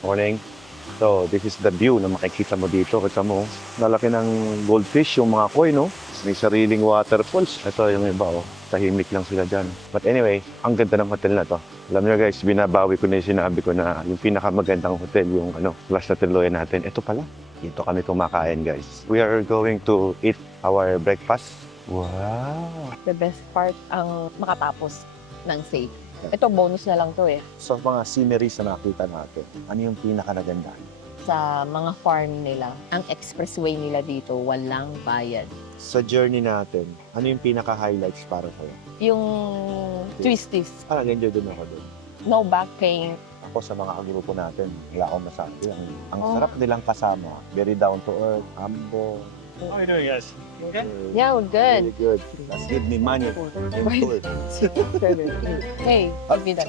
Morning. So, this is the view na makikita mo dito. Kita mo, lalaki ng goldfish yung mga koi, no? May sariling waterfalls. Ito yung iba, oh. Tahimik lang sila dyan. But anyway, ang ganda ng hotel na to. Alam niyo guys, binabawi ko na yung sinabi ko na yung pinakamagandang hotel, yung plus na tuloy natin. Ito pala. Dito kami kumakain, guys. We are going to eat our breakfast. Wow! The best part ang makatapos ng safe. Ito, bonus na lang to eh. So, mga sceneries na nakita natin, ano yung pinakanaganda? Sa mga farm nila, ang expressway nila dito, walang bayad. Sa journey natin, ano yung pinaka-highlights para sa'yo? Yung twisties, Parang enjoy din ako doon. no back pain. Ako sa mga kagrupo natin, wala akong masabi. Ang Oh. sarap nilang kasama. Very down to earth, humble. How are you doing, guys? Okay? Yeah, we're Very good. good. Let's give me money. And tour. Hey, give me that.